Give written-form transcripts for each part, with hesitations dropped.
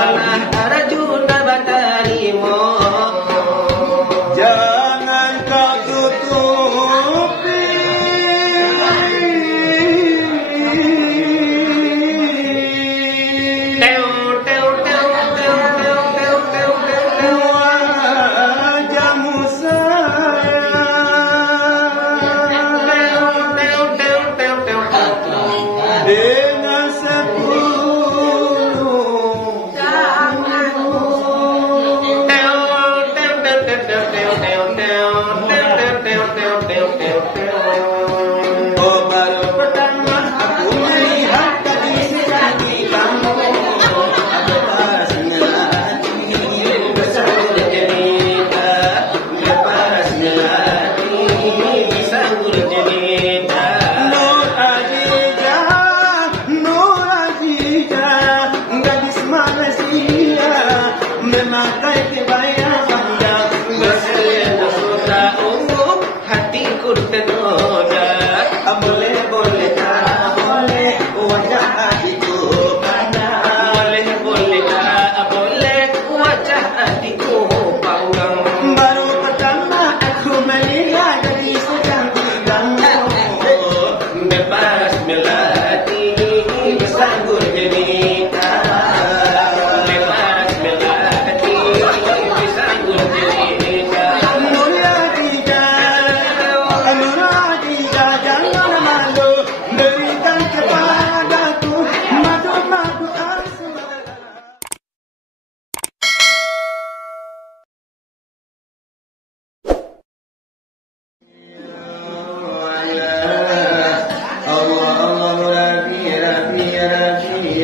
panah Arjuna batarimo. Jangan kau tutupi wajahmu sayang dengan sepuluh oh, baru pertama aku melihat gadis kaki kamu. Lepasnya hati bersambut cerita, lepasnya hati bersambut cerita. Nur Azizah, gadis Malaysia, memakai kebaya panjang berselendang sutra ungu, hatiku ternoda. Boleh tak boleh wajah hatiku pandang. Boleh tak boleh wajah hatiku panggang. Baru pertama aku melihat gadis cantik kamu. Bebas melati bersanggur jelita, bebas melati bersanggur jelita. Nur Azizah, jangan malu, berikan kepadaku madu-madu asmara.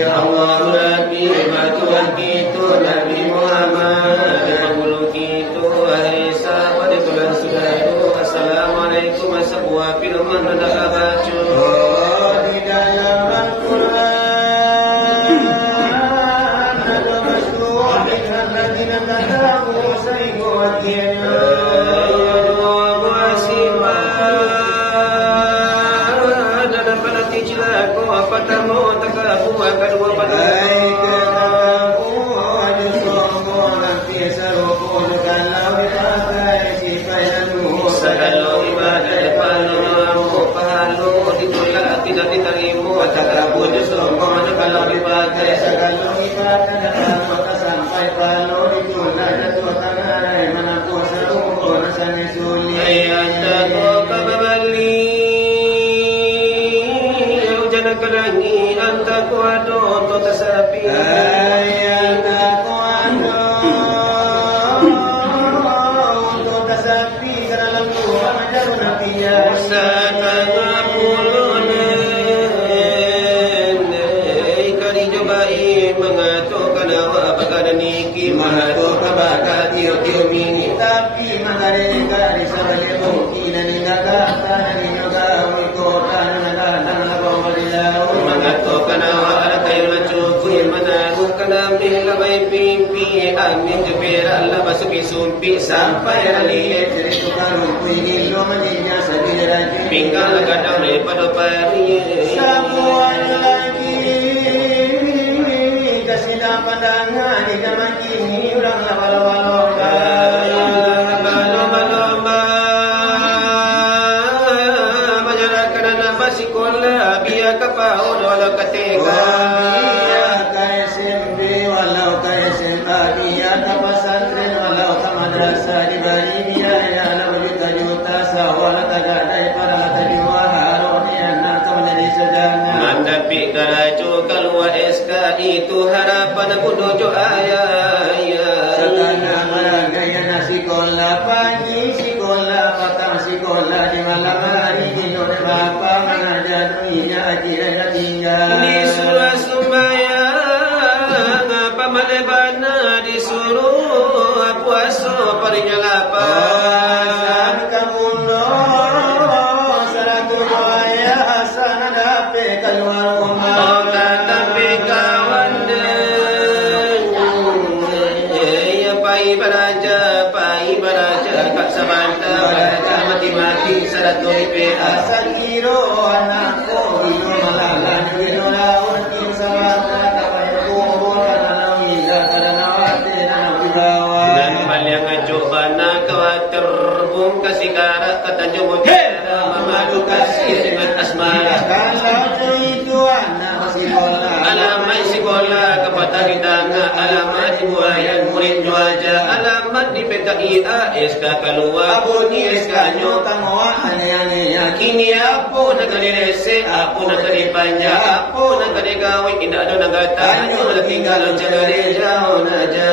Allah Rabbi bantuan kita Nabi Muhammad bulu kita wahai sahabat Tuhan saudara. Assalamualaikum sebuah firman hendak baca di dalam Al-Quran ada masuk dengan ladina katamu saiku akhirnya tidak diterima, tak kabur sombong kalau dipakai segala ibadah dalam mata sampai kalau ditolak jatuh tangan mana kuasa rumput rasanya sulit. Ayat kau kembali hujan kerangi anta kuado to tersapi. Ayat kau ando untuk tersapi kerana lembu ajar nabiya sangat pulun mengatakan awak bakal niki mahato kabaka tio mini tapi maharega di sabale mungkin ningaga tani yoga wikota nana romadilau mengatakan awak ada kayu cukup manaru kana milabai pimpi amin jebera Allah basuki sumpi sampai rali cerita karung ini romaninya sadira pinggal kadang daripada pari semuanya lagi kasihlah pandangan di zaman kini ulanglah walau-walau masyarakat nafas sekolah biar kapau walau ketika biar ke SMP walau ke SMA biar ke pesantren walau ke madrasah di bari biar anak berjuta-juta sawal tagak daripada mata jiwa harusnya nak menjadi sejana mendapi keracu keluar SK itu harapan kudojo ayah sekarang gaya nasi sekolah pagi, sekolah petang, sekolah di malam hari di nona bapa mengajar dunia ajiran tinggal di surah sembahyang apa malebana disuruh puasa parinya lapar kamu no salatu doa asana dape keluar rumah tapi kawan pai beraja kat sabanta beraja mati-mati salatu IPA sakiro anakku hino malalan hino laun kim sabanta kapai kubur kana mila jemput Mamadu kasih dengan asmara. Kalau itu anak sekolah, Alamat sekolah kepada kita alamat buayan murid juaja alamat di PKIA SK keluar bunyi SK-nya tangwa aneh-aneh. kini apa nak direse apa nak dipanja apa nak digawe tidak ada nak kata hanya tinggal cari jauh naja.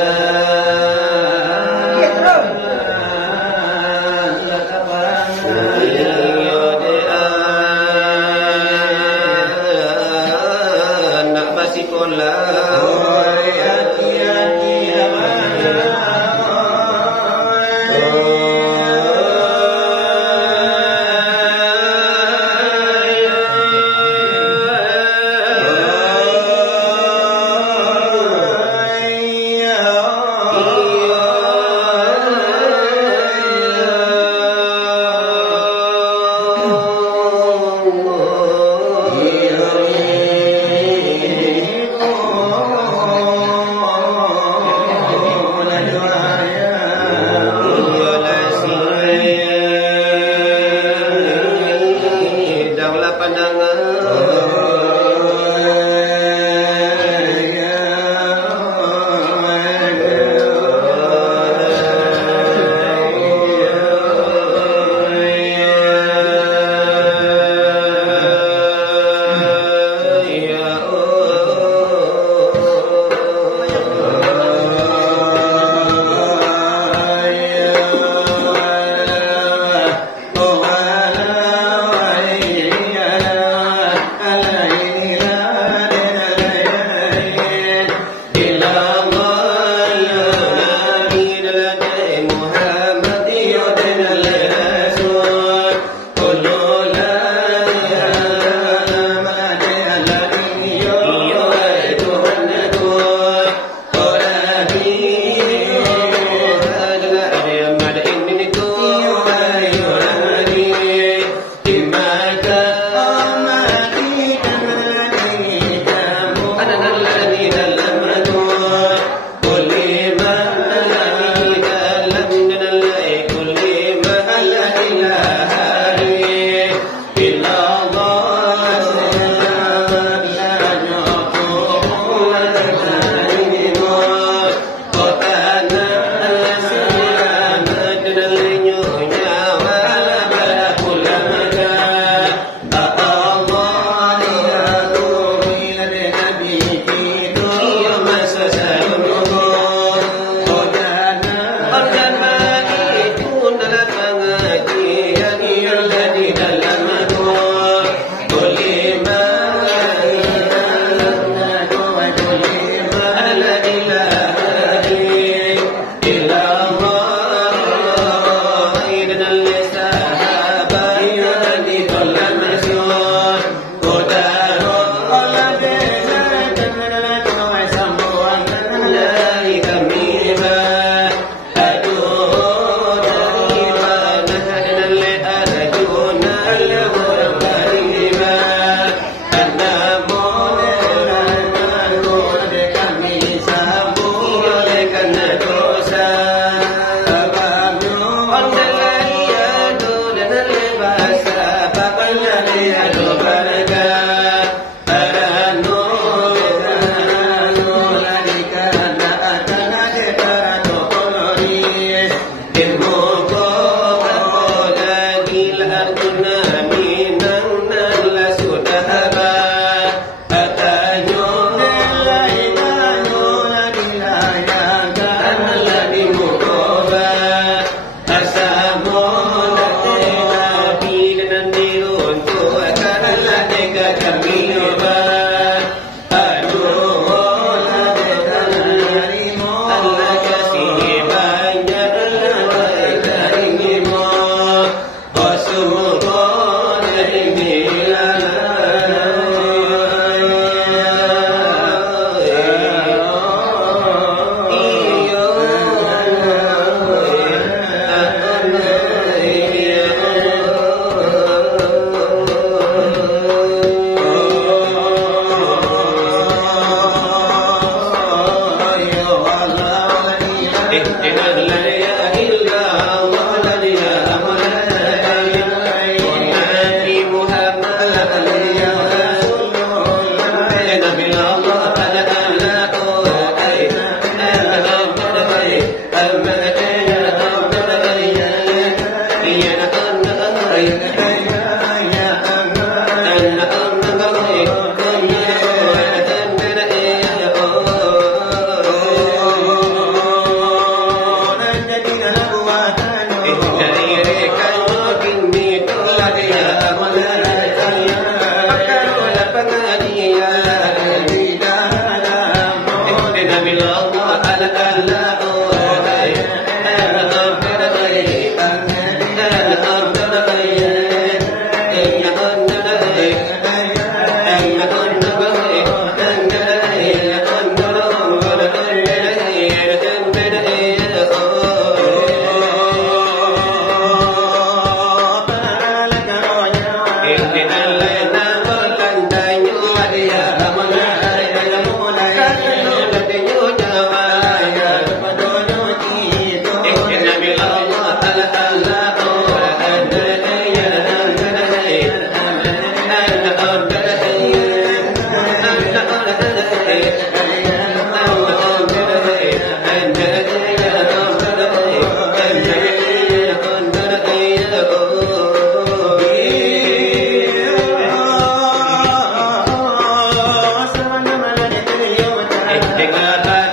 Dengan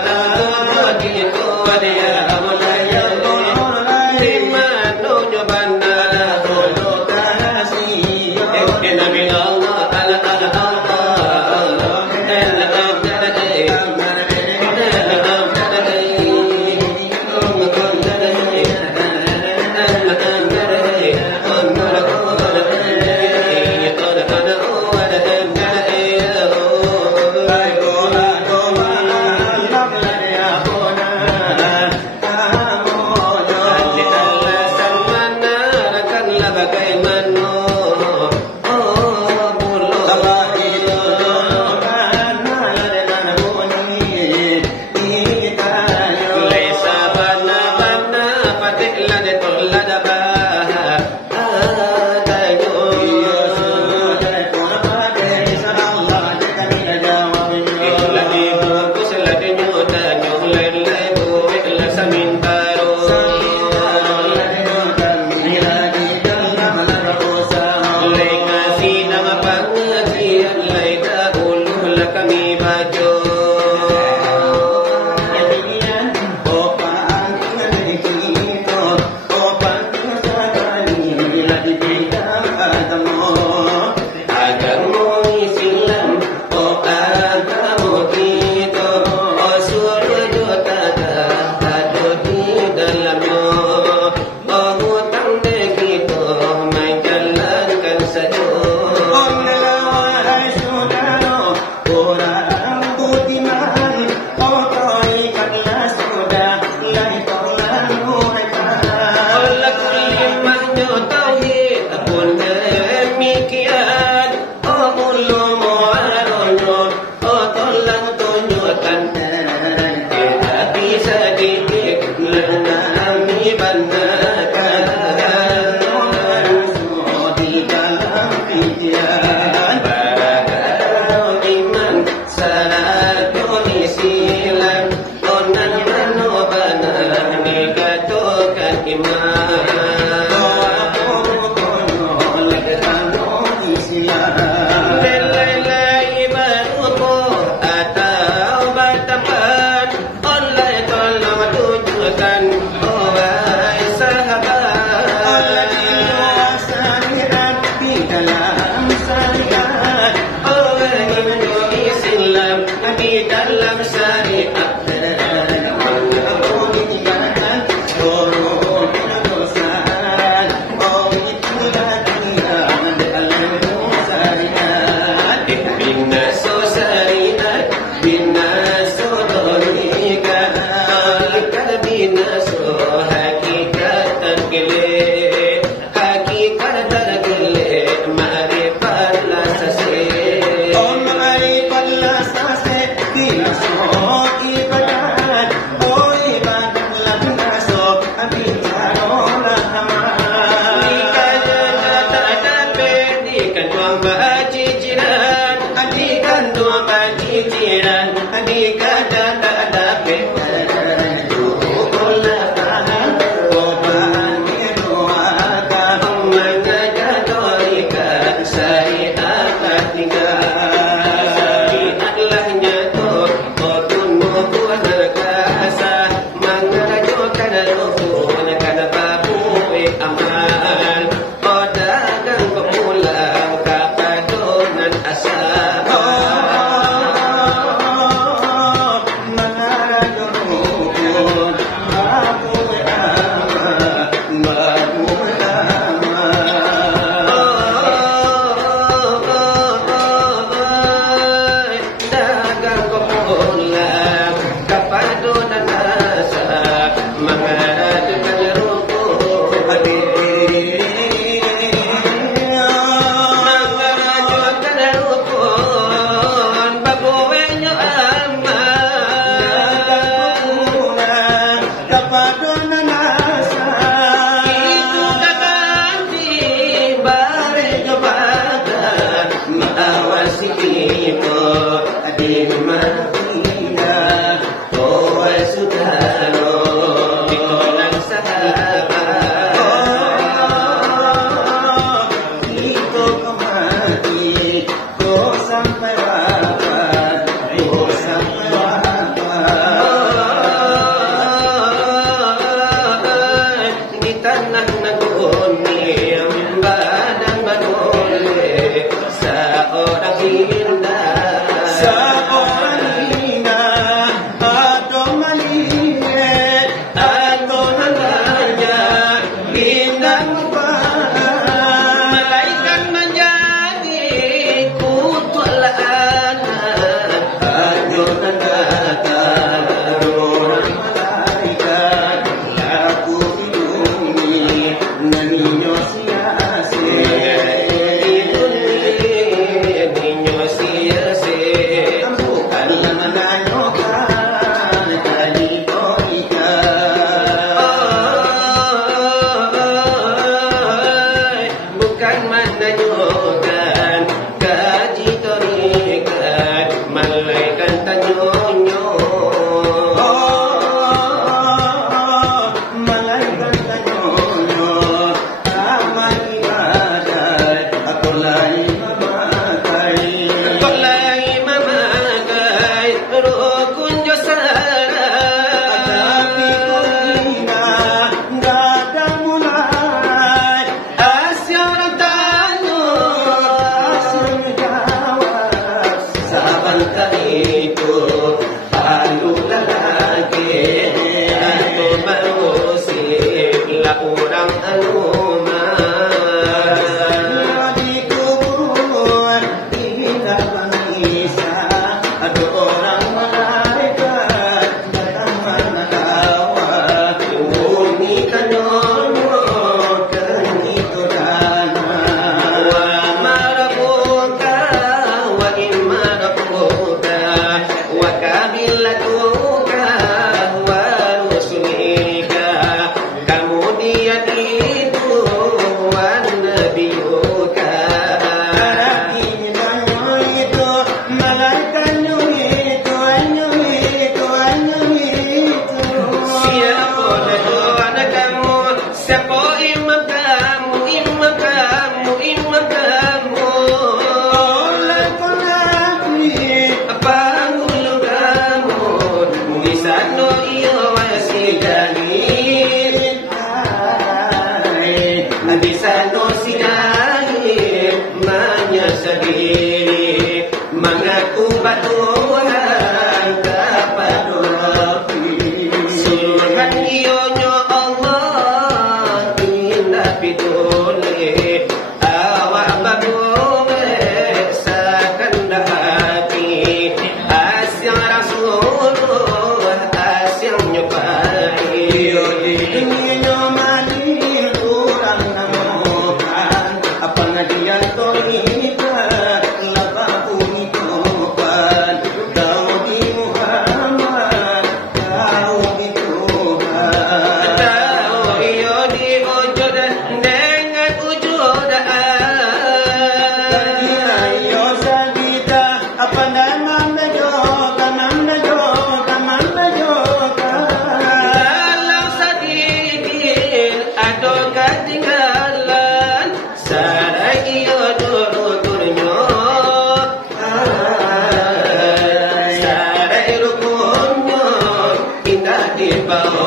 Bye.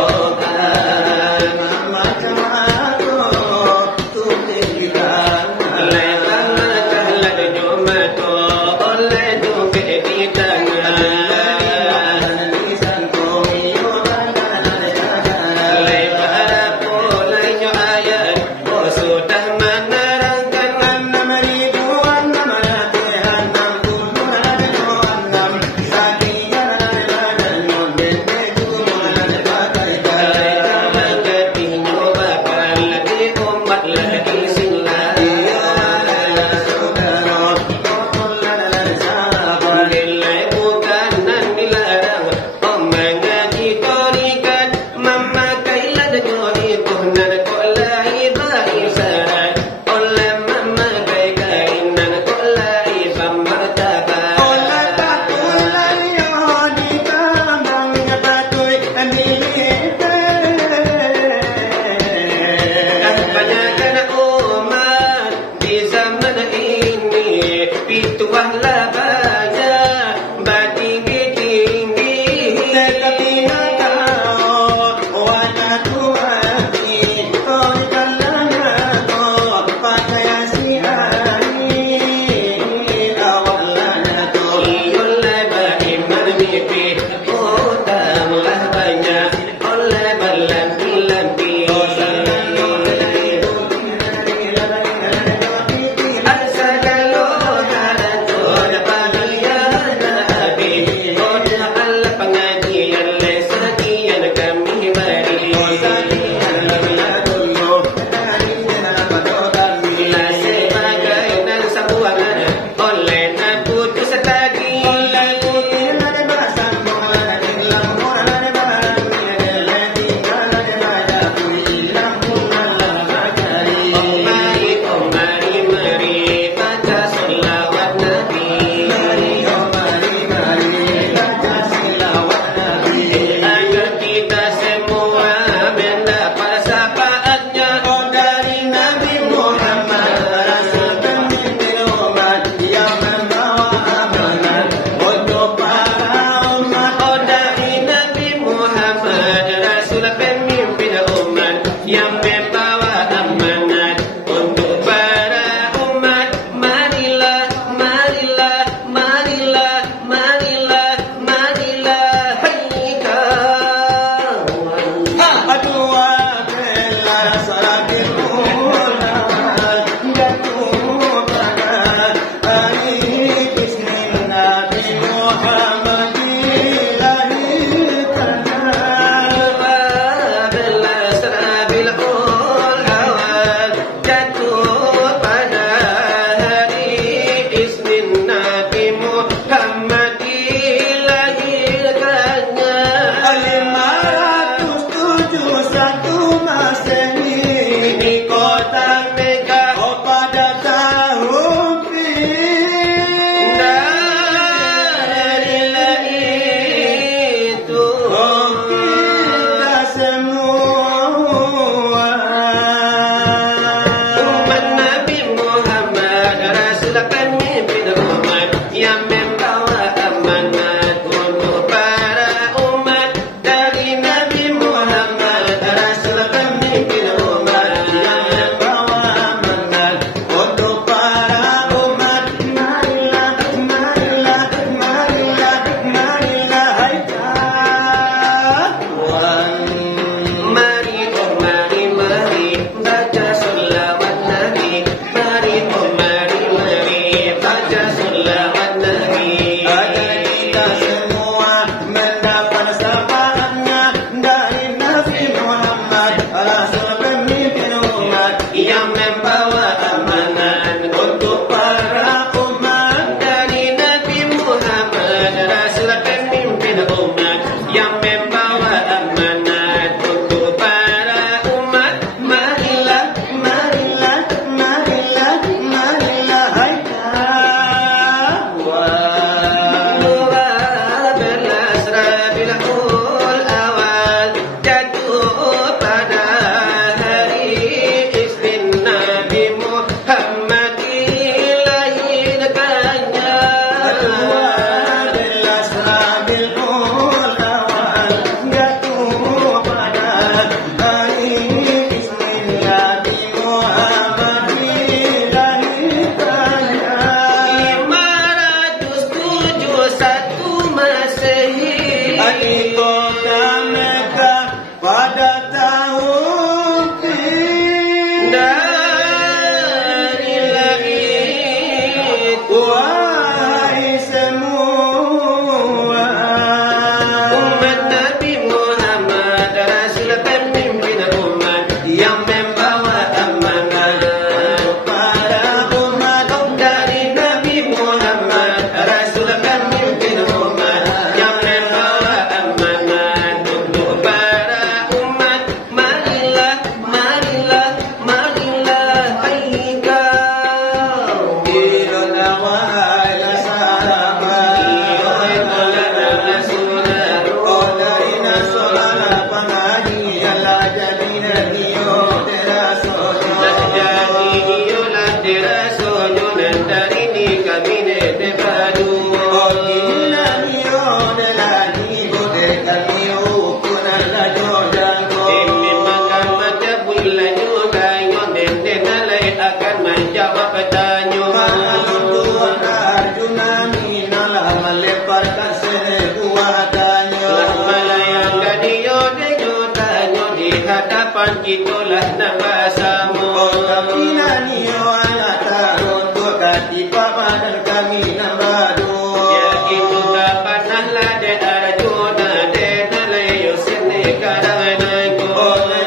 iyo dejo tanyo di hadapan itulah nabasamu. Kami naniyo anak tarun tua katipa padan kami nambadu. Ya itu kapan lah de arjuna de nalayo sini karanganku.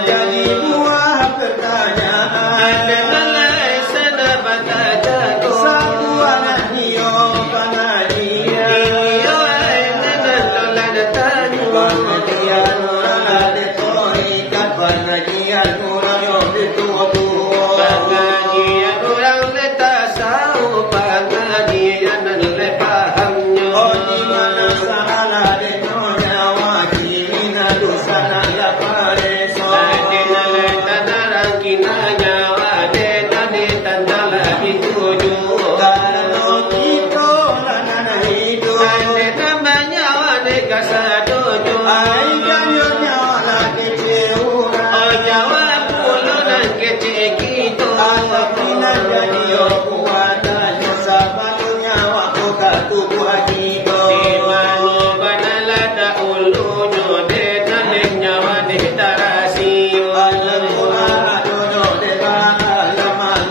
Jadi buah pertanyaan. Ada nalai sana batajaku. Satu anak niyo pengajian. Iyo ay nanalolan tanyo. Pengajian orang de torikat pengajian orang yo betul-betul. Pengajian orang letak sahu, pengajian le pahamnya. Di mana salah de nyonya wajibina dosa nak pareso. Adena le tanarang kinanya, adena de tandala dituju. Kalau kita lana hidup, Adena banyawa de kasadojo. ai janyo nyawa kecewa. Oh nyawa puluh dan kecil kita. Tapi nak jadi kuatannya sabalu nyawa buka tubuh kita. Di mana banala da ulunya de nale nyawa de tarasiyo. Alam dono de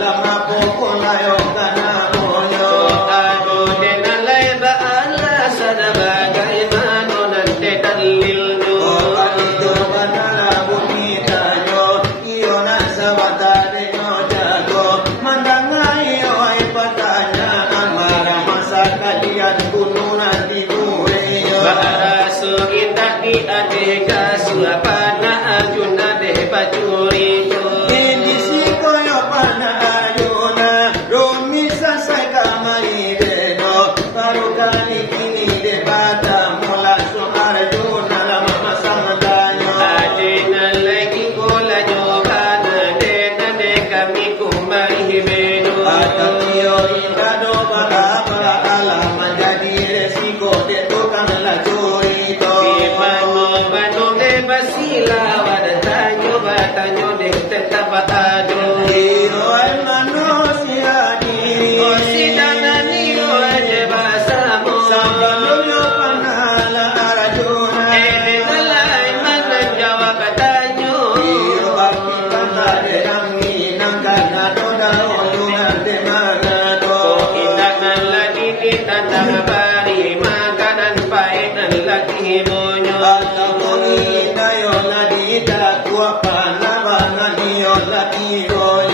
lama pokok layo kana moyo. Aduh de nalai ba Allah sana bagaimana nanti dalilnya. Itu kana bumi tanyo iyo na sabata de no jago. Mandangai oi pertanyaan marah masa kajian kuno nanti bureyo. Bahasa kita di adeka suapa na ajuna de pacuri tu. Ini si koyo pana ayuna Rumi sasai kamari deno Baru kali kini debata Mula soal juna lama masang danyo Adena lagi bola jogana de nade kami kumari hibeno. Atapio indah do barabara alam Menjadi resiko de tukang lacuri to Di mana bano de basila wadantanyo batanyo de tetap ado. Iyo ay manusia diri Oh sidana niyo aja basamu. Sambalunyo panala arajuna Ede nalai mana jawab tanyo. Iyo baki panda de rangi Nangkana doda oyungan de manato Indahan lagi di tandang bari makanan painan lagi monyo. Alamuni dayo ladi dakwa panabana niyo ladi goy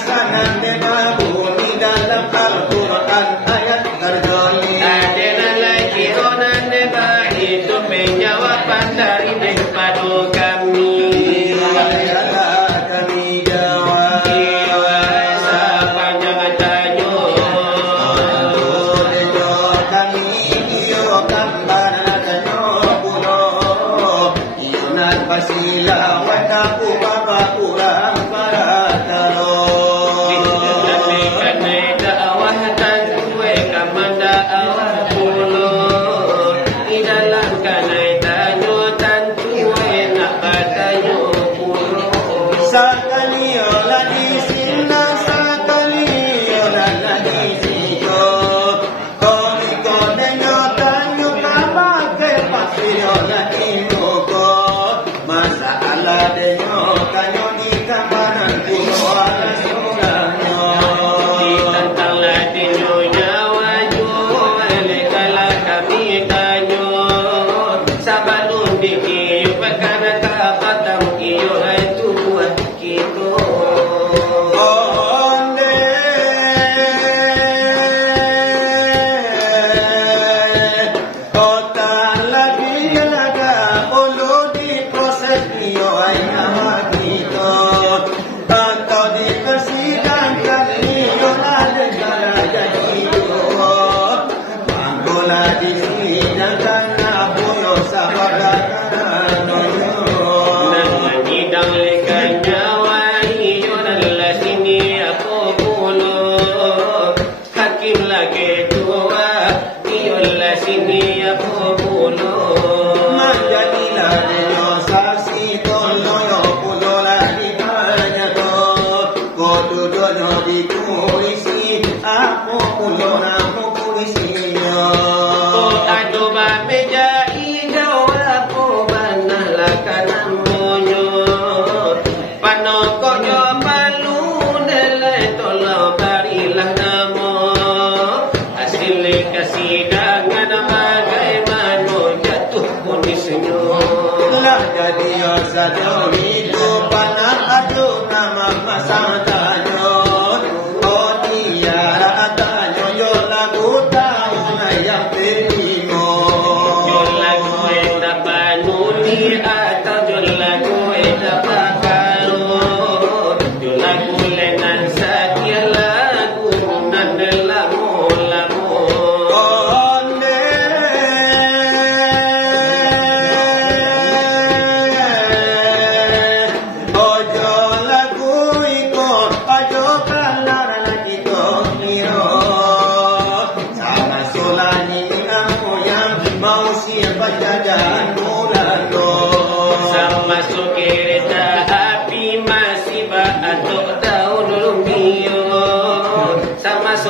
hasanan debabuni dalam Al-Quran ayat terjoli. Ada lagi ronan deba itu penjawaban dari daripada kami. Ayalah kami jawab. Siapa jangan tanya. Dejo kami iyo gambar tanya pulo. Iyo nak pasila wadaku bapa kurang parataro.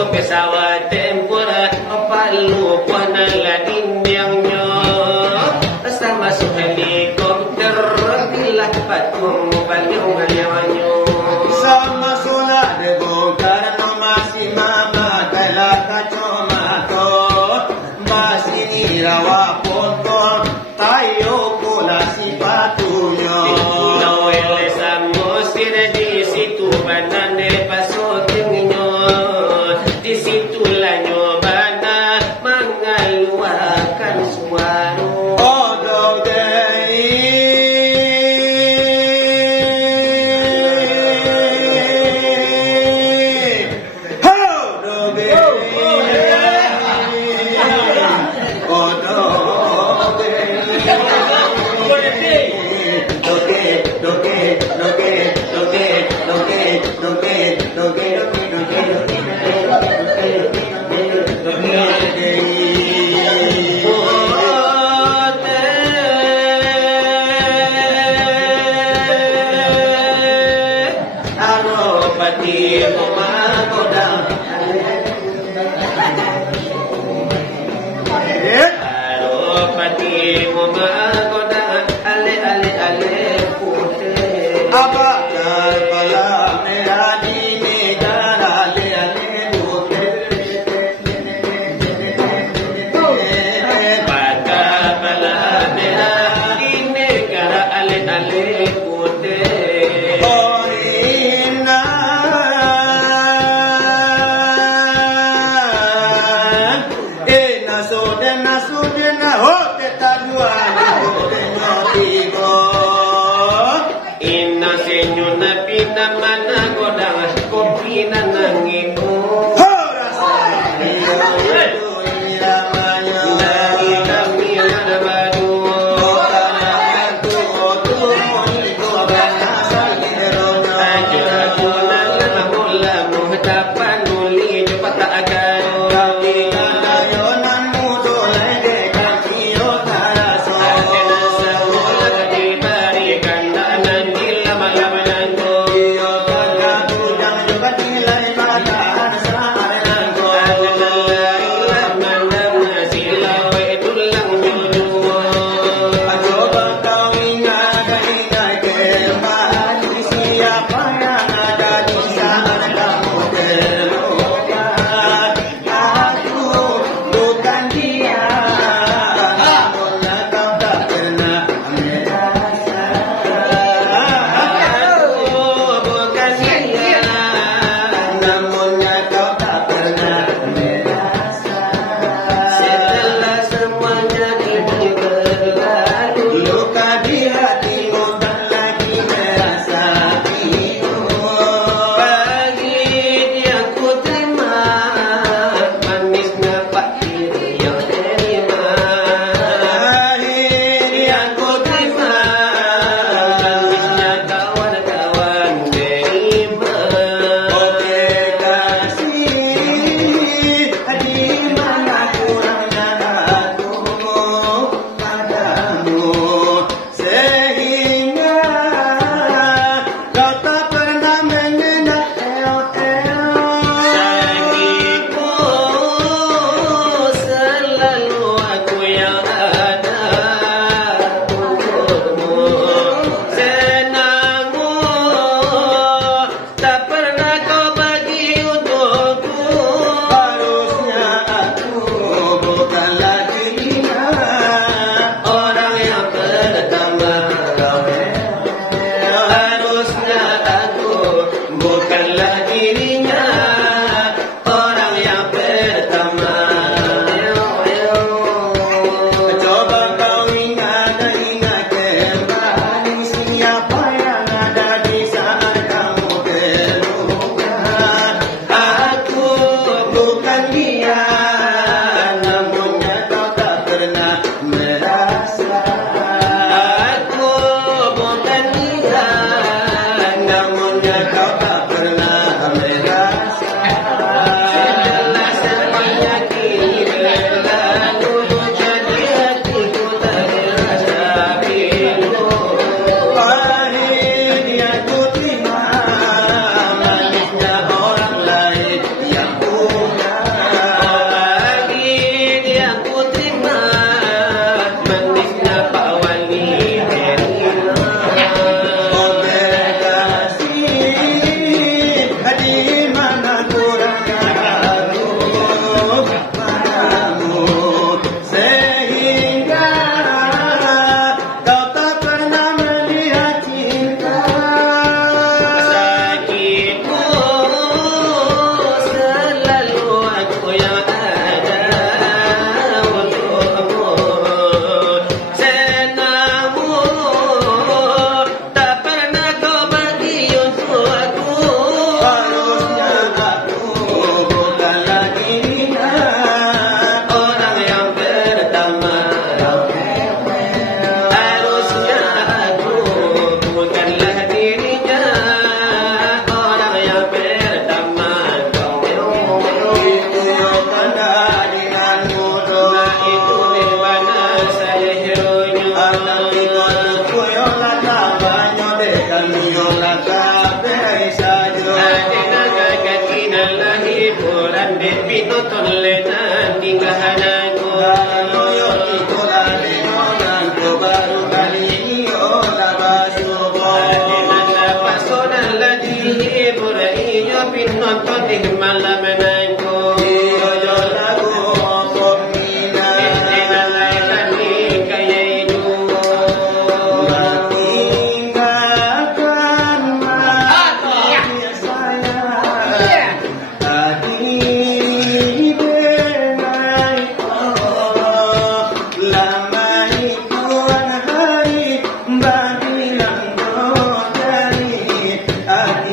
Pesawat tempura palu puana ladin biangnya sama masuk helikopter bilah patung paling nyawanya sama sola de bongkar no masih mama kala kacomato masih ni rawa potong tayo pula si patunya pulau elesa musir di situ banane pasotingnya di situlah nyobana mengeluarkan suara. Oh dogei, ho dogei, oh dogei, mana-mana godang kopi nanangin dari kami ada badu Bagi yang kau dari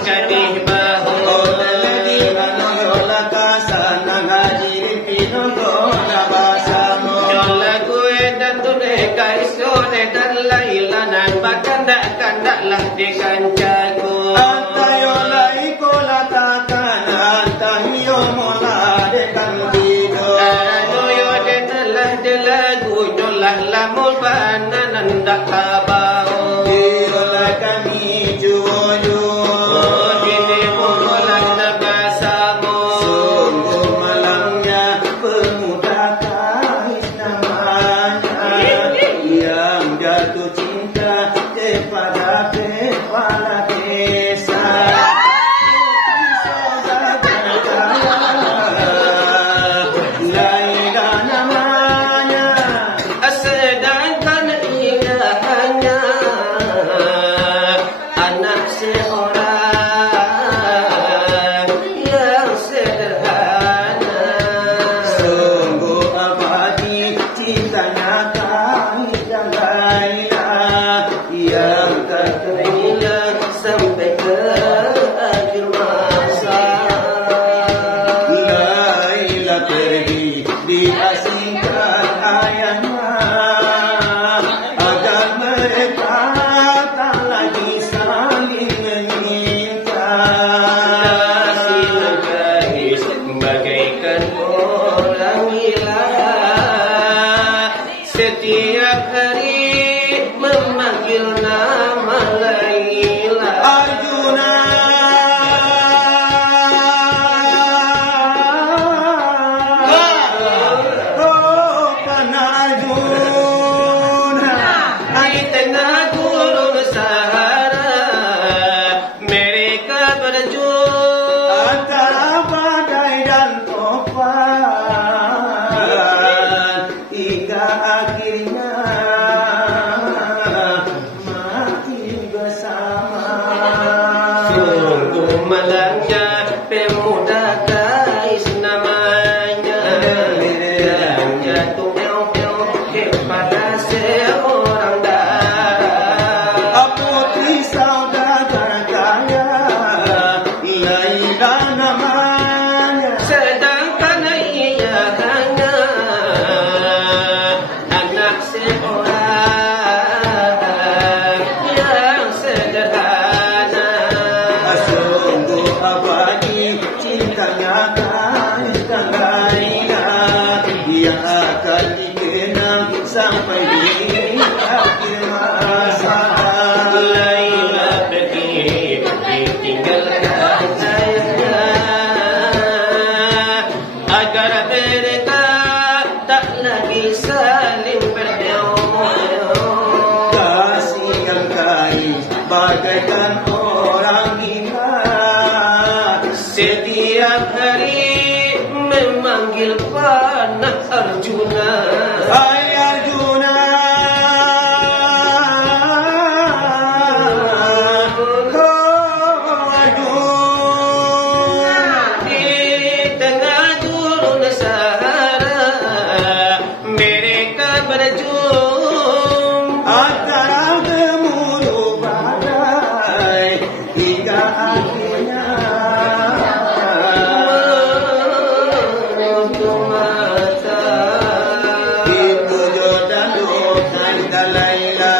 kadih bahu Oleh anoyola kasana ngaji pinondona basamu Yola gue dan tune kaisone dan lailanan Bakandak-kandaklah di kancaku Antayola ikola takana Antahiyo mola dekan bido Anoyo denalah de lagu Nyolah lamul bananan dak tabau Yola kami juoyo Dini mungkolan nabasamu Sungguh malangnya pemuda kais namanya Yang jatuh cinta kepada kepala desa Laila namanya Sedangkan ia hanya anak seorang yang sederhana Sungguh abadi cintanya kami dan Laila Yang terhilang sampai ke akhir masa Laila pergi diasingkan ayahnya Agar mereka tak lagi saling meminta Silang gadis bagaikan orang gila Setiap hari memanggil nama Laila Arjuna Oh kan Arjuna Di tengah gurun Sahara mereka berjuang Antara badai dan topan Hingga akhirnya mati bersama Sungguh malangnya pemuda kais namanya Yang jatuh pew-pew kepada seorang darah Putri saudagar kaya Laila namanya Sedangkan ia hanya anak seorang yang sederhana Sungguh abadi cintanya kais dan Laila Yang akan dikenang sampai di akhir masa Laila pergi ditinggalkan ayahnya agar mereka tak lagi saling berdaulat. Kasihan kais bagaikan orang gila Setiap hari memanggil panah Arjuna Hai Arjuna Oh Arjuna Di tengah gurun Sahara mereka berjuang Antara gemuruh badai hingga akhirnya menutup mata. itu jodoh Tuhan dan Laila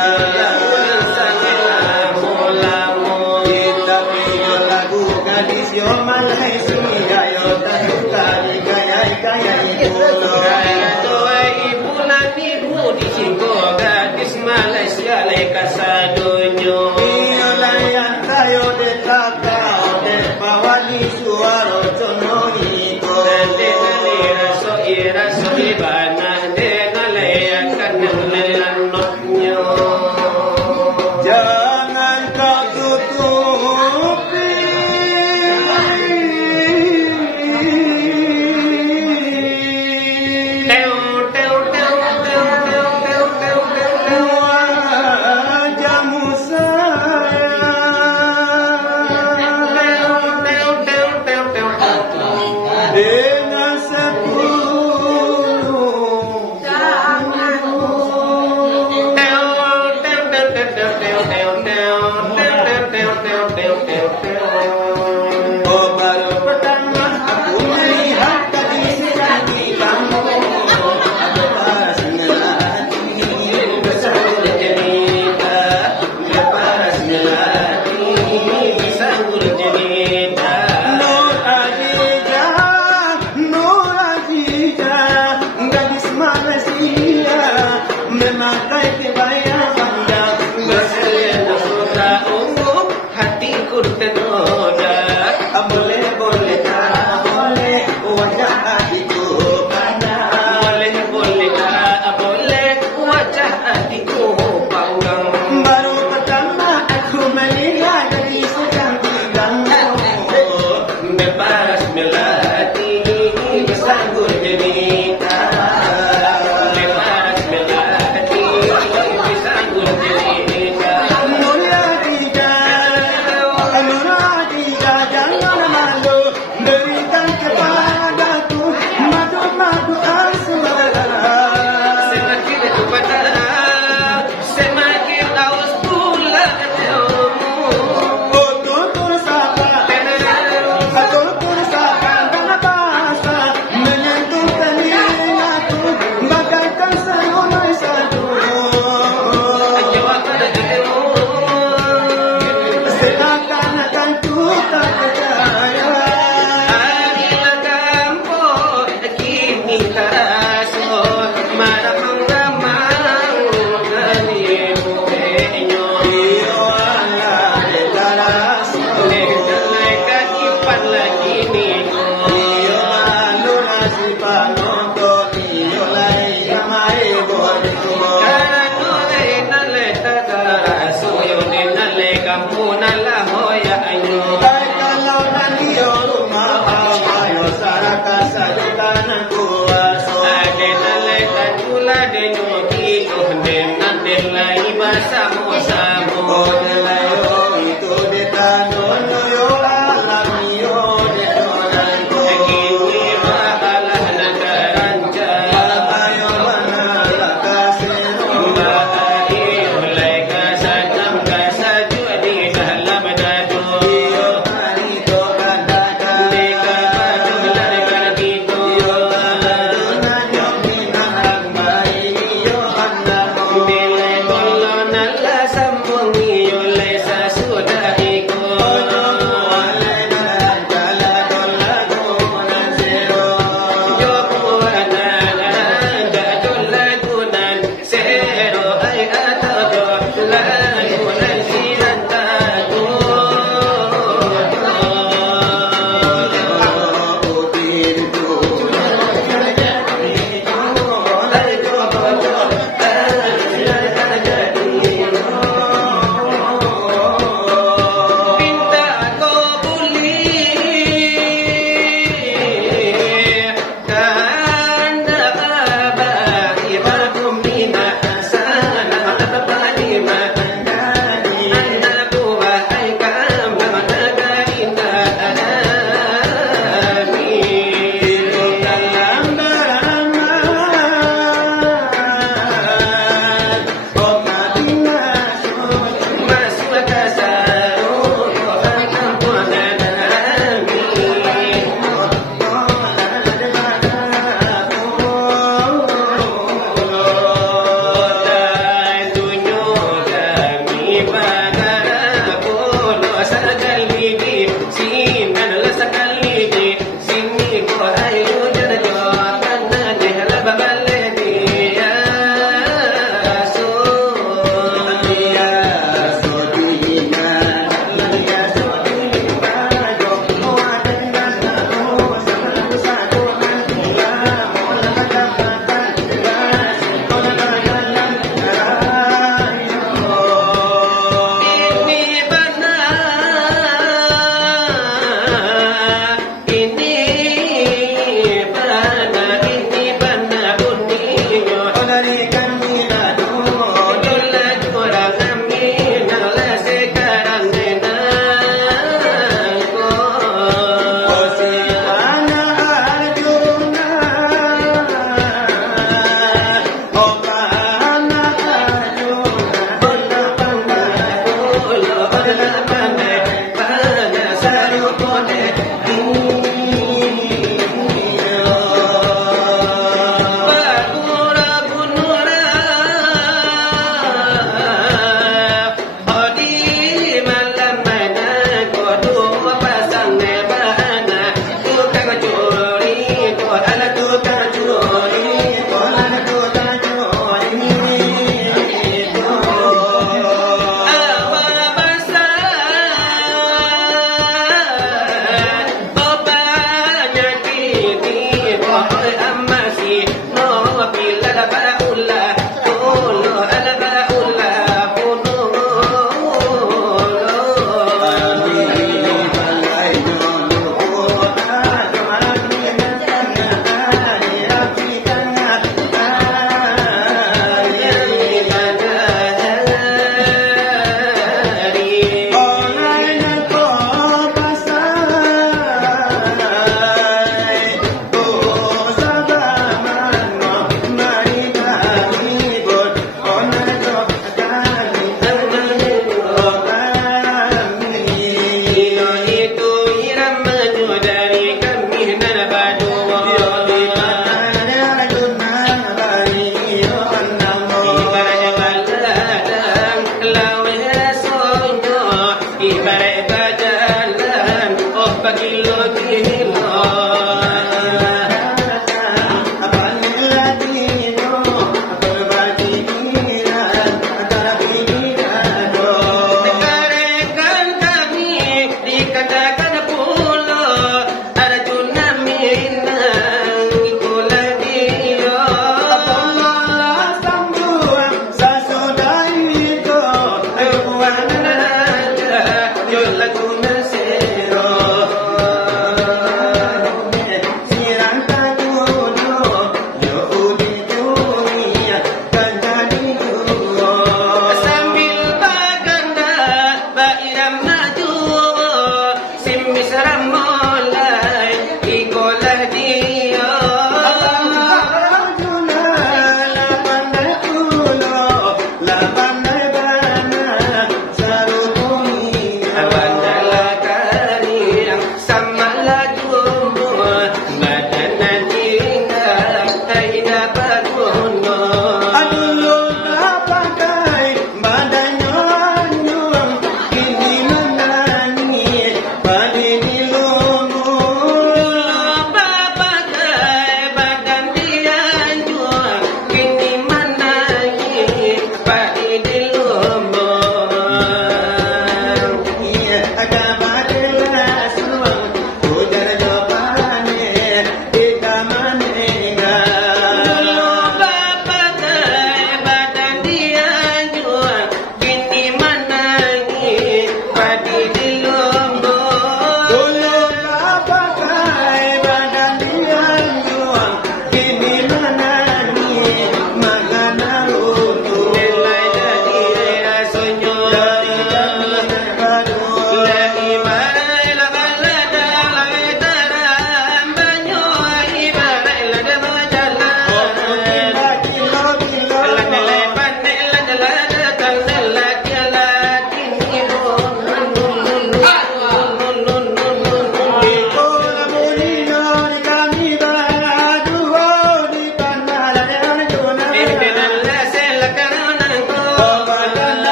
kita video lagu gadis yo malai suya yo tahuka di gaya ibu Ibu nan ibu di Ciko gadis Malaysia leka sadonyo. iyo layan tayo de kakao de pawani suaro tono iko Nande nalira so ira so ibana de nalayakan ng lelanoknyo. jangan kau tutupi Bye.